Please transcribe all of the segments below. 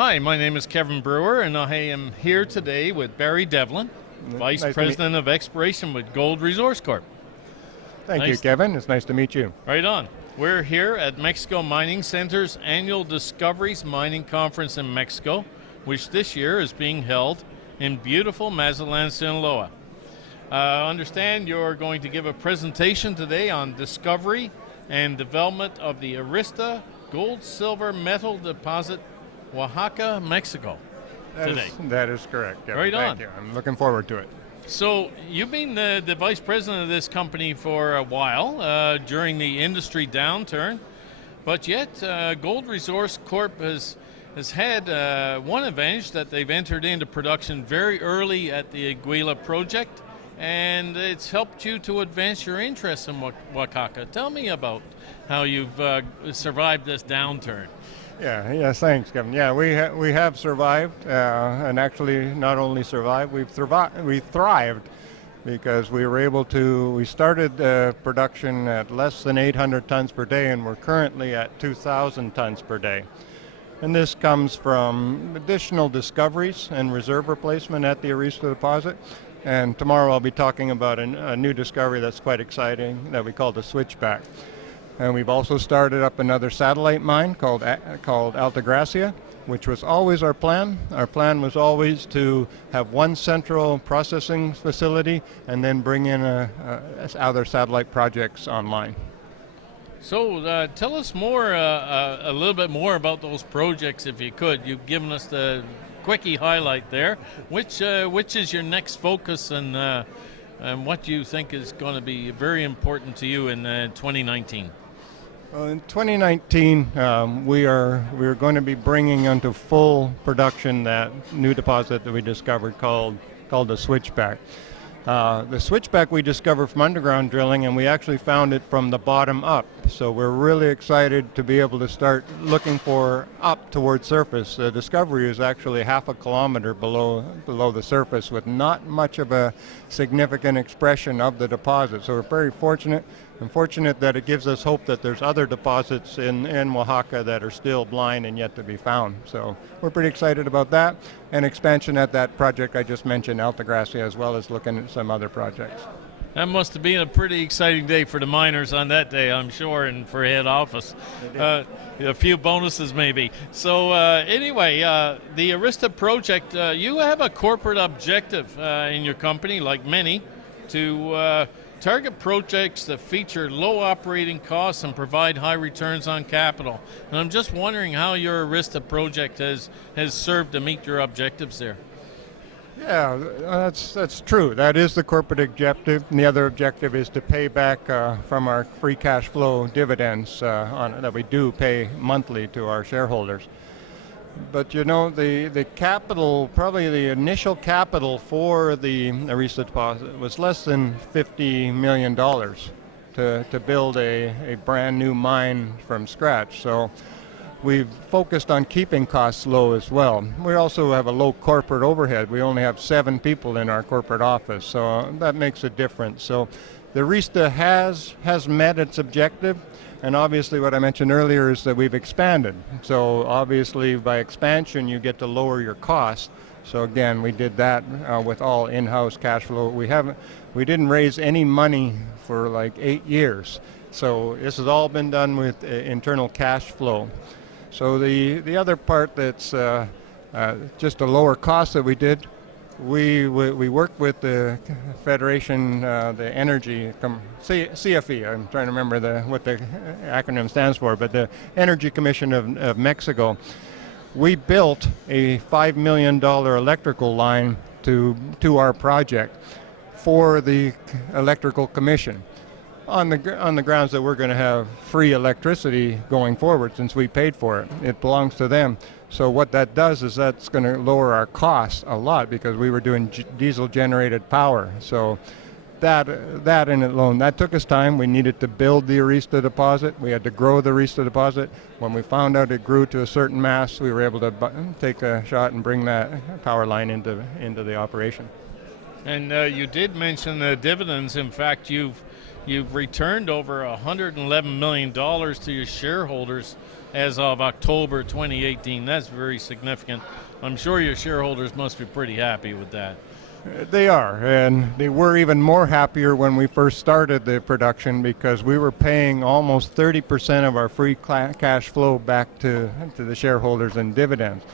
Hi, my name is Kevin Brewer, and I am here today with Barry Devlin, Vice President of Exploration with Gold Resource Corp. Thank you, Kevin. It's nice to meet you. Right on. We're here at Mexico Mining Center's annual Discoveries Mining Conference in Mexico, which this year is being held in beautiful Mazatlan, Sinaloa. I understand you're going to give a presentation today on discovery and development of the Arista gold-silver metal deposit, Oaxaca, Mexico, today. That is correct, Kevin. Right on. Thank you. I'm looking forward to it. So you've been the vice president of this company for a while during the industry downturn, but yet Gold Resource Corp has had one advantage, that they've entered into production very early at the Aguila project, and it's helped you to advance your interest in Oaxaca. Tell me about how you've survived this downturn. Yes, thanks, Kevin. Yeah, we have survived, and actually not only survived, we thrived, because we started production at less than 800 tons per day, and we're currently at 2,000 tons per day. And this comes from additional discoveries and reserve replacement at the Arista deposit. And tomorrow I'll be talking about a new discovery that's quite exciting that we call the Switchback. And we've also started up another satellite mine called Altagracia, which was always our plan. Our plan was always to have one central processing facility and then bring in other satellite projects online. So tell us more, a little bit more about those projects, if you could. You've given us the quickie highlight there. Which is your next focus, and what do you think is going to be very important to you in 2019? Well, in 2019, we are going to be bringing into full production that new deposit that we discovered called the Switchback. The Switchback we discovered from underground drilling, and we actually found it from the bottom up. So we're really excited to be able to start looking for up towards surface. The discovery is actually half a kilometer below the surface, with not much of a significant expression of the deposit. So we're very fortunate that it gives us hope that there's other deposits in Oaxaca that are still blind and yet to be found. So we're pretty excited about that, and expansion at that project I just mentioned, Altagracia, as well as looking at some other projects. That must have been a pretty exciting day for the miners on that day, I'm sure, and for head office. A few bonuses maybe. So anyway, the Arista project, you have a corporate objective in your company, like many, to target projects that feature low operating costs and provide high returns on capital. And I'm just wondering how your Arista project has served to meet your objectives there. Yeah, that's true. That is the corporate objective. And the other objective is to pay back from our free cash flow dividends that we do pay monthly to our shareholders. But you know, the capital, probably the initial capital for the Arista deposit was less than $50 million to build a brand new mine from scratch. So we've focused on keeping costs low as well. We also have a low corporate overhead. We only have 7 people in our corporate office, so that makes a difference. So the Arista has met its objective. And obviously what I mentioned earlier is that we've expanded. So obviously by expansion you get to lower your cost. So again, we did that with all in-house cash flow. We didn't raise any money for like 8 years. So this has all been done with internal cash flow. So the other part that's just a lower cost that we did, we worked with the Federation, the Energy, CFE, I'm trying to remember what the acronym stands for, but the Energy Commission of Mexico. We built a $5 million electrical line to our project for the Electrical Commission, on the grounds that we're going to have free electricity going forward since we paid for it. It belongs to them. So what that does is that's going to lower our costs a lot, because we were doing diesel-generated power. So that in it alone, that took us time. We needed to build the Arista deposit. We had to grow the Arista deposit. When we found out it grew to a certain mass, we were able to take a shot and bring that power line into the operation. And you did mention the dividends. In fact, you've you've returned over $111 million to your shareholders as of October 2018. That's very significant. I'm sure your shareholders must be pretty happy with that. They are, and they were even more happier when we first started the production because we were paying almost 30% of our free cash flow back to the shareholders in dividends.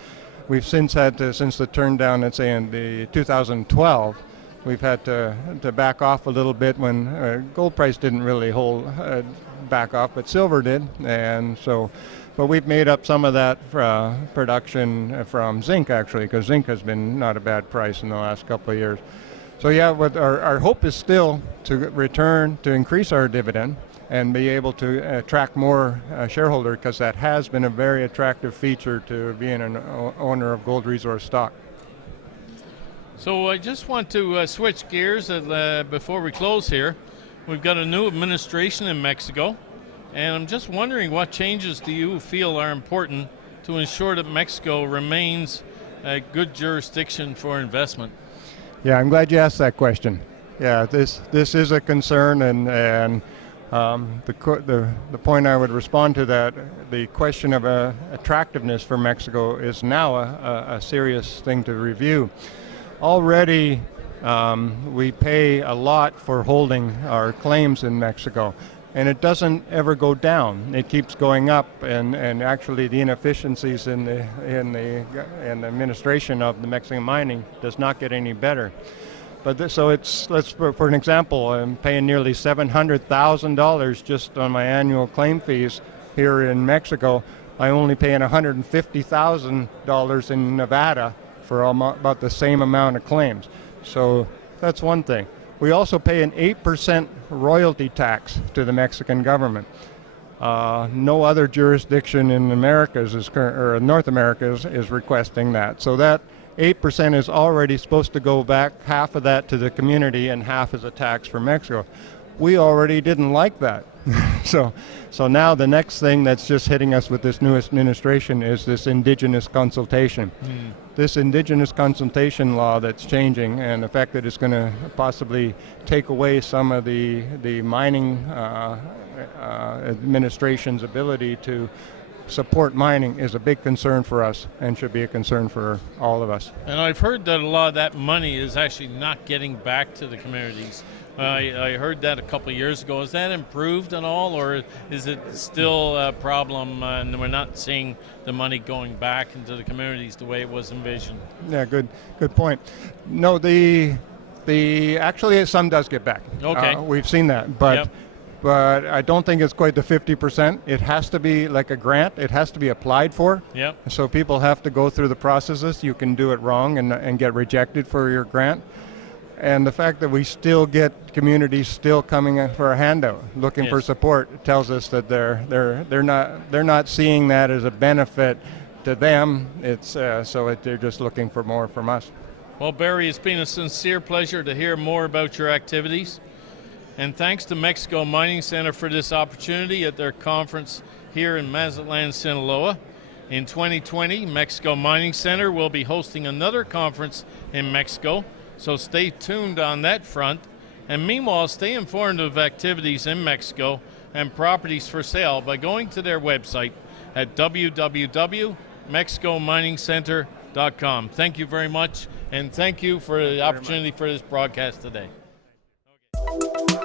We've since had to, since the turn down, let's say in the 2012, we've had to back off a little bit when gold price didn't really hold back off, but silver did, and so. But we've made up some of that production from zinc, actually, because zinc has been not a bad price in the last couple of years. So yeah, what our hope is still to return, to increase our dividend and be able to attract more shareholder, because that has been a very attractive feature to being an owner of gold resource stock. So I just want to switch gears before we close here. We've got a new administration in Mexico. And I'm just wondering, what changes do you feel are important to ensure that Mexico remains a good jurisdiction for investment? Yeah, I'm glad you asked that question. Yeah, this is a concern, and the point I would respond to that, the question of attractiveness for Mexico is now a serious thing to review. Already, we pay a lot for holding our claims in Mexico. And it doesn't ever go down. It keeps going up, and actually the inefficiencies in the administration of the Mexican mining does not get any better. But so let's for an example, I'm paying nearly $700,000 just on my annual claim fees here in Mexico. I only paying $150,000 in Nevada for about the same amount of claims. So that's one thing. We also pay an 8% royalty tax to the Mexican government. No other jurisdiction in North America is requesting that. So that 8% is already supposed to go back, half of that to the community and half as a tax for Mexico. We already didn't like that. So now the next thing that's just hitting us with this new administration is this indigenous consultation. This indigenous consultation law that's changing, and the fact that it's going to possibly take away some of the mining administration's ability to support mining, is a big concern for us and should be a concern for all of us. And I've heard that a lot of that money is actually not getting back to the communities. I heard that a couple of years ago. Has that improved at all, or is it still a problem and we're not seeing the money going back into the communities the way it was envisioned? Yeah, good point. No, actually some does get back. Okay. We've seen that, but I don't think it's quite the 50%. It has to be like a grant. It has to be applied for. Yep. So people have to go through the processes. You can do it wrong and get rejected for your grant. And the fact that we still get communities still coming for a handout, looking for support, tells us that they're not seeing that as a benefit to them. It's they're just looking for more from us. Well, Barry, it's been a sincere pleasure to hear more about your activities. And thanks to Mexico Mining Center for this opportunity at their conference here in Mazatlan, Sinaloa. In 2020, Mexico Mining Center will be hosting another conference in Mexico. So stay tuned on that front. And meanwhile, stay informed of activities in Mexico and properties for sale by going to their website at www.mexicominingcenter.com. Thank you very much, and thank you for the opportunity for this broadcast today. Okay.